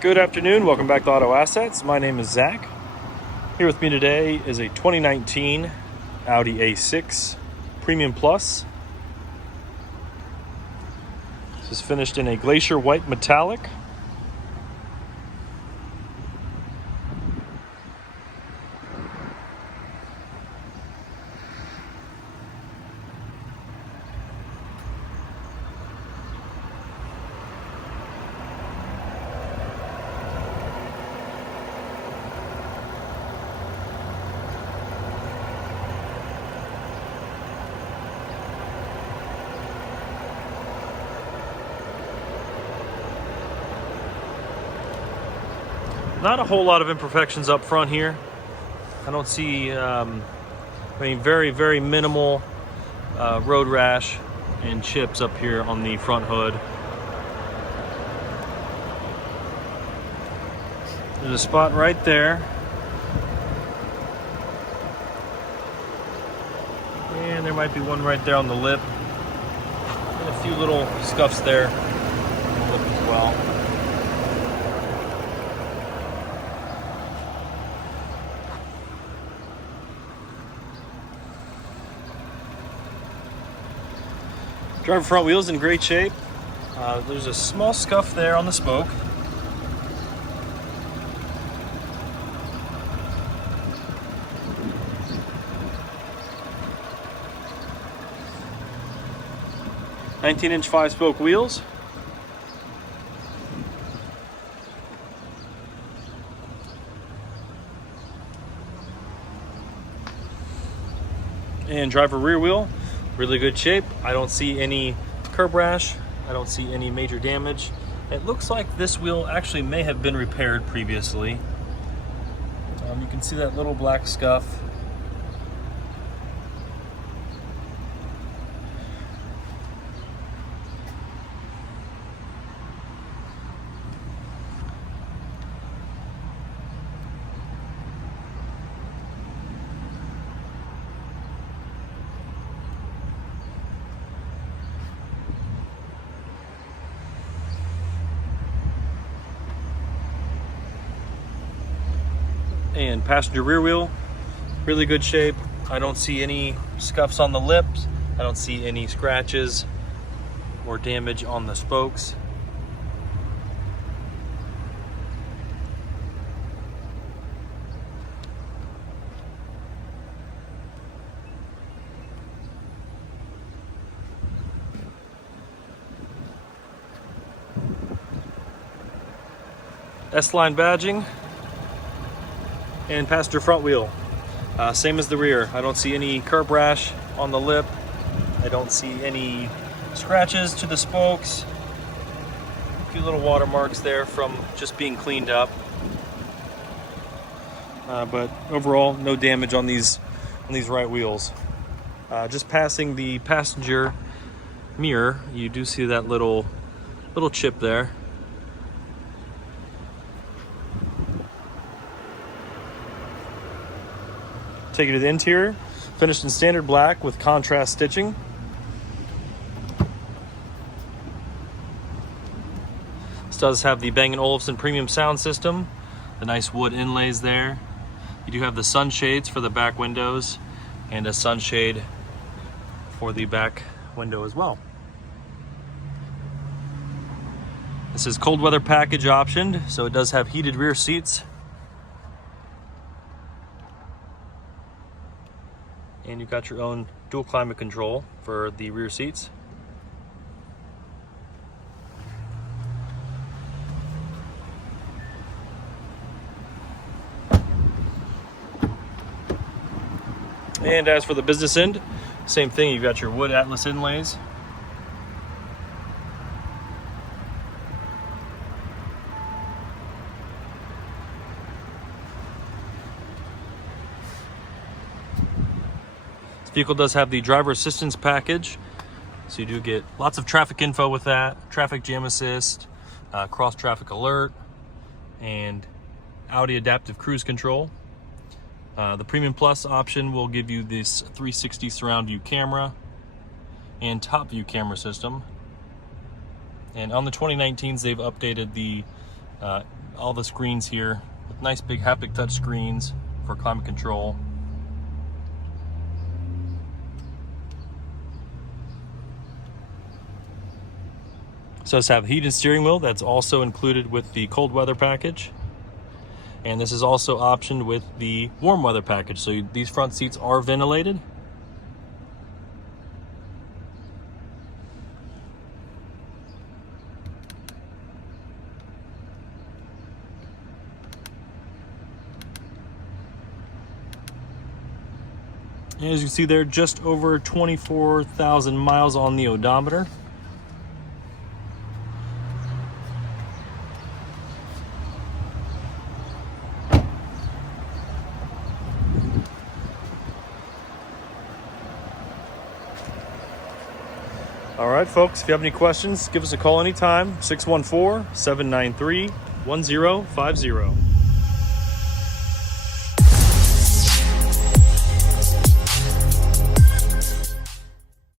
Good afternoon, welcome back to Auto Assets. My name is Zach. Here with me today is a 2019 Audi A6 Premium Plus. This is finished in a Glacier white metallic. Not a whole lot of imperfections up front here. I don't see, very minimal road rash and chips up here on the front hood. There's a spot right there. And there might be one right there on the lip. And a few little scuffs there on the lip as well. Driver front wheel's in great shape. There's a small scuff there on the spoke. "19-inch 5-spoke wheels. And driver rear wheel, really good shape. I don't see any curb rash. I don't see any major damage. It looks like this wheel actually may have been repaired previously. You can see that little black scuff. And passenger rear wheel, really good shape. I don't see any scuffs on the lips. I don't see any scratches or damage on the spokes. S-line badging. And passenger front wheel, same as the rear. I don't see any curb rash on the lip. I don't see any scratches to the spokes. A few little watermarks there from just being cleaned up. But overall, no damage on these right wheels. Just passing the passenger mirror, you do see that little chip there. Take you to the interior, finished in standard black with contrast stitching. This does have the Bang & Olufsen premium sound system, the nice wood inlays there. You do have the sunshades for the back windows and a sunshade for the back window as well. This is cold weather package optioned, so it does have heated rear seats. And you've got your own dual climate control for the rear seats. And as for the business end, same thing, you've got your wood Atlas inlays. This vehicle does have the driver assistance package, so you do get lots of traffic info with that, traffic jam assist, cross traffic alert, and Audi adaptive cruise control. The Premium Plus option will give you this 360 surround view camera and top view camera system. And on the 2019s, they've updated the all the screens here with nice big haptic touch screens for climate control. So let's have a heated steering wheel that's also included with the cold weather package. And this is also optioned with the warm weather package. So these front seats are ventilated. And as you can see there, just over 24,000 miles on the odometer. All right, folks, if you have any questions, give us a call anytime, 614-793-1050.